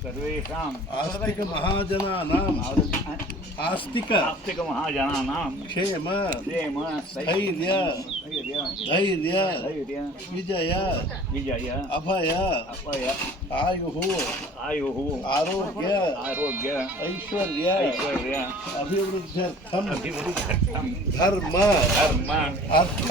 सर्वेषाम्। आस्तिकमहाजनानाम्। आस्तिक। आस्तिकमहाजनानां क्षेम। क्षेम स्थैर्य स्थैर्य धैर्य। धैर्य। विजय। विजय। अभय। अभय। आयुः। आयुः। आरोग्य। आरोग्य। ऐश्वर्य। ऐश्वर्य। अभिवृद्ध्यर्थम्। अभिवृद्ध्यर्थं धर्म। धर्म। अर्थ।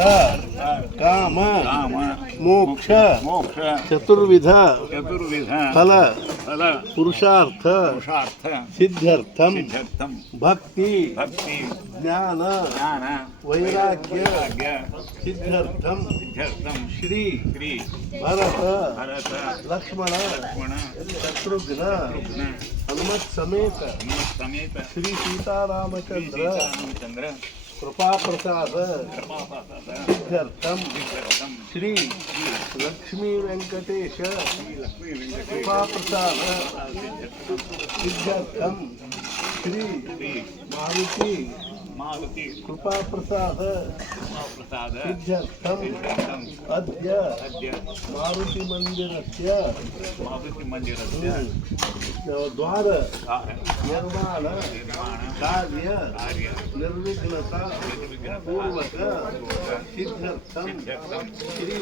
काम। काम। मोक्ष। मोक्ष। चतुर्विध। चतुर्विध। फल। पुरुषार्थ पुरुषार्थ। सिद्ध्यर्थम सिद्ध्यर्थं भक्ति भक्ति। ज्ञान ज्ञान। वैराग्य सिद्ध्यर्थम सिद्ध्यर्थं श्री श्री। भरत भरत। लक्ष्मण लक्ष्मण। शत्रुघ्न हनुमत समेत समेत श्री सीतारामचंद्र। श्रीरामचंद्र कृपा प्रसाद कृपापाद सिद्ध्यर्थम सिद्ध्यर्थं श्री लक्ष्मी कृपा प्रसाद कृपा प्रसाद अद्य अद्य। मारुति मंदिरस्य मारुतिमन्दिरस्य द्वार। निर्माण। कार्य। कार्य। निर्विघ्नता। पूर्वक। सिद्ध्यर्थं श्री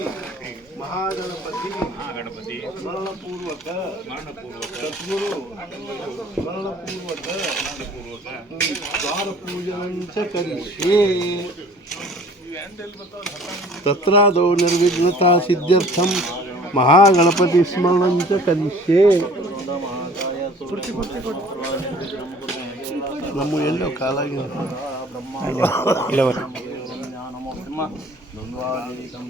महागणपति। महागणपति। स्मरणपूर्वक। स्मरणपूर्वक। सद्गुरु। स्मरणपूर्वक। पूर्वक ದ್ವಾರ ಪೂಜನಂಚ ಕರಿಷ್ಯೇ ತತ್ರಾದೋ ನಿರ್ವಿಘ್ನತಾ ಸಿದ್ಧರ್ಥಂ ಮಹಾಗಣಪತಿ ಸ್ಮರಣಂಚ ಕರಿಷ್ಯೇ ನಮ್ಮ ಎಲ್ಲೋ ಕಾಲಾಗಿ ಇಲ್ಲ